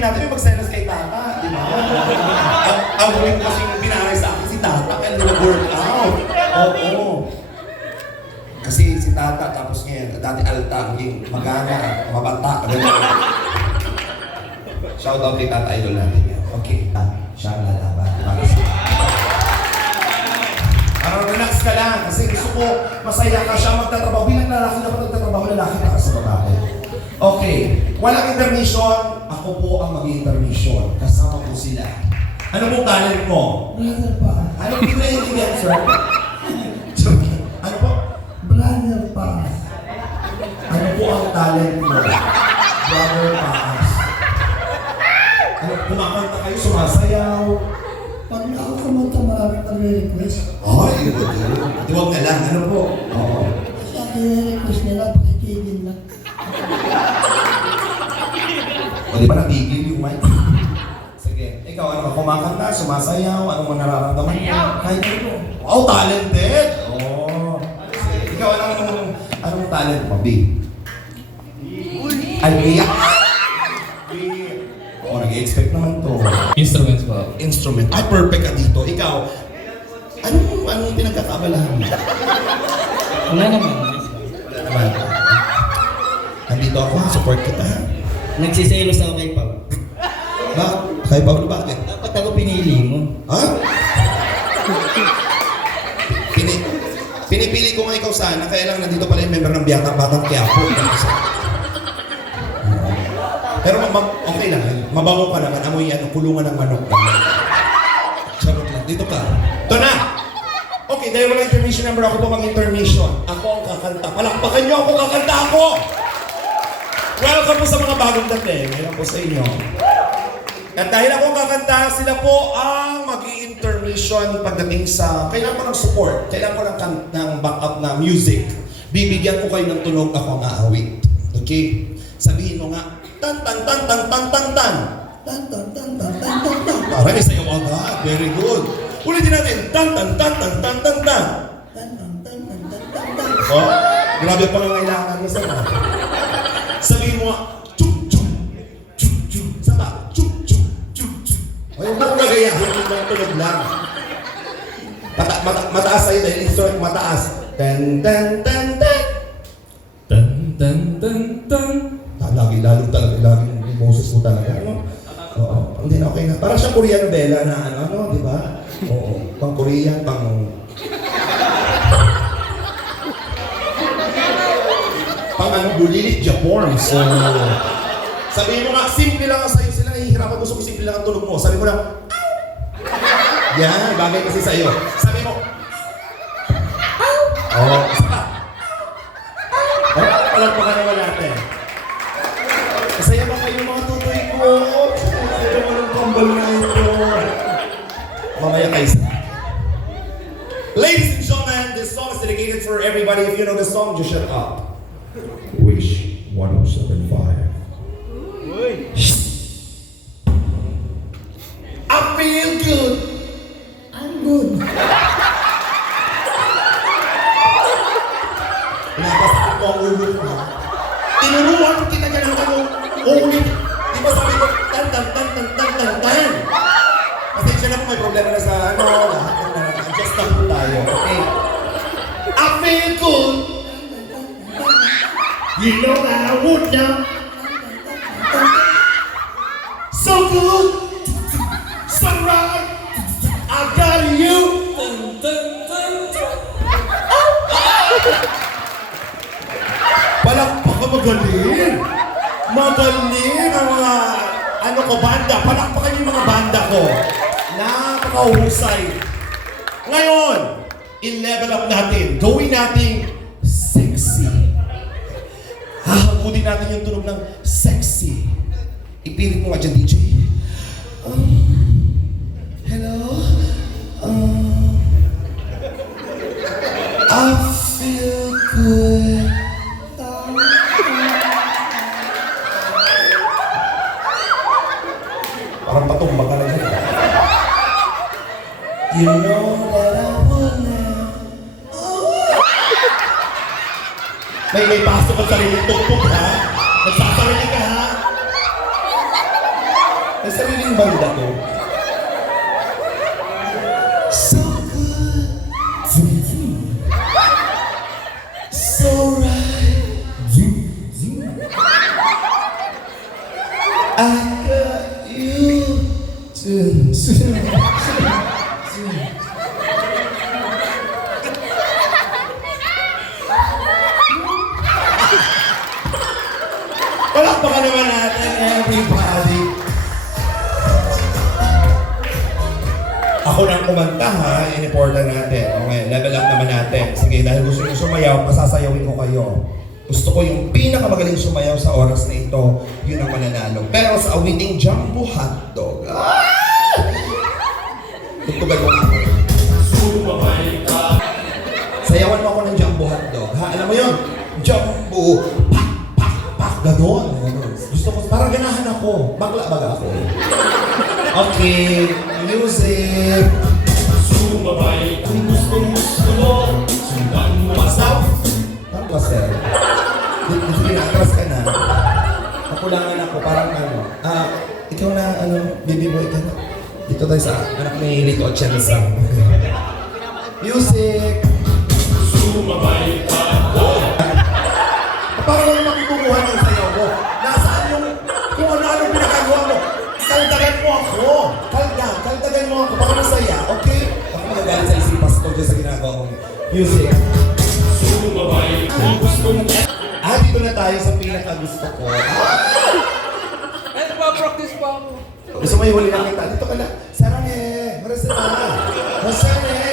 sabihin natin, may magselos kay Tata, di ba? Ang huling kasi binanay sa akin si Tata, kaya nag-workout. Oo. Kasi si Tata, tapos ngayon, dati altang, yung magana, mabata, gano'n. Shout out kay Tata Idol natin yan. Okay, siya ang lalaban. Relax ka lang, kasi gusto ko masaya ka siya magtatrabaho. Bilang lalaki dapat nagtatrabaho, lalaki ka sa babae. Okay, walang intermission, ako po ang mag-intermission. Kasama po sila. Ano pong talent mo? Brother pa. Ano po naiintindihan, sir? Ano po? Brother pa. Ano po ang talent mo? Brother Paas. Ano, kumakanta kayo, sumasayaw? Pag ako kumanta, maraming nare-request. Ay, huwag na lang. Ano po? Oo. Sa nare-request nila, pakitigil lang. O di ba natigil yung mic? Sige. Ikaw, ano ka? Kumakanta, sumasayaw, ano mo nararamdaman? Kahit ano. Wow, talented! Oo. Sige. Ikaw, anong talent mo, B? Ay, biyak! Oo, nag-expect naman to. Instruments po. Instrument. Ay, perfect ka dito. Ikaw, anong pinagkakabalahan mo? Wala naman. Wala naman. Nandito ako, support kita. Nagsiselos ako kay Pao. Bakit? Kay Pablo, bakit? Dapat ako pinili mo. Ha? Pinipili ko nga ikaw sana, kaya lang nandito pala yung member ng Batang Quiapo. Pero okay lang, mabango ka naman, amoy kulungan ng manok. Charot lang, dito ka. Ito na! Okay, dahil wala intermission number, ako po mag-intermission. Ako ang kakanta. Palakpakan niyo ako, kakanta ako! Welcome po sa mga bagong dating. Ngayon po sa inyo. At dahil ako ang kakanta, sila po ang mag-i-intermission pagdating sa... Kailangan ko ng support. Kailangan ko ng backup na music. Bibigyan ko kayo ng tunog, ako ang aawit. Okay? Sabihin mo nga, tan tan tan tan tan tan tan. Tan tan tan tan tan tan tan. Para may sayaw agad. Very good. Ulitin natin. Tan tan tan tan tan tan tan. Tan tan tan tan tan tan tan. Oh, grabe pa nga kailangan mo sa mga. Sabihin mo nga, chuk chuk chuk chuk. Saba, chuk chuk chuk chuk. O yung buong nagayahin yung mga tunog lang. Mataas sa'yo dahil instrument mataas. Tan tan tan tan. Tan tan tan tan. Lagi yung boses mo talaga, ano? Oo, hindi na okay na. Parang siyang Korean Bella na ano, di ba? Oo, pang Korean, pang ano, bulilit Japon. So, sabihin mo nga, simple lang sa'yo. Sila nahihirapan, gusto ko simple lang ang tunog mo. Sabi mo lang, yan, bagay kasi sa'yo. Sabi mo, oo, isa pa. Alam pa ka naman natin. Masaya ba kayo mga tutoy ko? Masaya ba ng kambal na ito? Mamaya kayo sa... Ladies and gentlemen, this song is dedicated for everybody. If you know the song, just shut up. Wish 1075. I feel good. I'm good. Napasakit ko ang ulo ko. Tinuruan ko kita dyan hanggang uulit. Di ba sabi ko, tan tan tan tan tan tan tan. Pasensya na po, may problema na sa lahat ng adjust lang po tayo, okay? I feel good. You know that I would now. So good. So right. I got you. Palakpak ka, magaling! Magaling ang mga, banda. Palakpakan yung mga banda ko. Napakahusay. Ngayon, i-level up natin. Gawin natin sexy. Hahamutin natin yung tunog ng sexy. Ipilit mo nga dyan, DJ. Hello? I feel good. Parang patumba ka na dyan. You know that I wanna. May pasok ka sa rin yung tuktok, ha? Nagsasarili ka, ha? May sariling banda ko. So good. Zoom, zoom. So right. Zoom, zoom. I got you. Zoom, zoom. Zoom. Palakpakan naman natin, everybody. Ako na ang kumanta ha, in-important natin. Okay, level up naman natin. Sige, dahil gusto nyo sumayaw, pasasayawin ko kayo. Gusto ko yung pinakamagaling sumayaw sa oras na ito, yun ang mananalo. Pero sa awiting Jumbo Hotdog, tugtugan mo ako. Sayawan mo ako ng Jumbo Hotdog, ha? Alam mo yun? Jumbo, pak, pak, pak, ganon. Gusto ko, parang ganahan ako. Bakla baga ako. Okay, music. Sumabay kung gusto mo, sundan mo Pasaw? Parang placer. Dito kinatras ka na. Nakulangan ako, parang ano. Ikaw na, baby boy ka na. Dito tayo sa anak ni Rico Atienza. Music. Sumabay ka. Parang lang makikukuha ng sayaw mo. Nasaan yung kung ano-ano pinakagawa mo. Kaldagan mo ako. Kaldagan mo ako. Baka masaya, okay? Baka magagalit sa isipas ko dyan sa ginagawa ko. Music. Sumabay kung gusto mo. Dito na tayo sa pinakagusto ko. Nagpa-practice pa ako. Gusto mo ihuli lang kita? Dito ka na. Sarang eh. Marasama. Masane.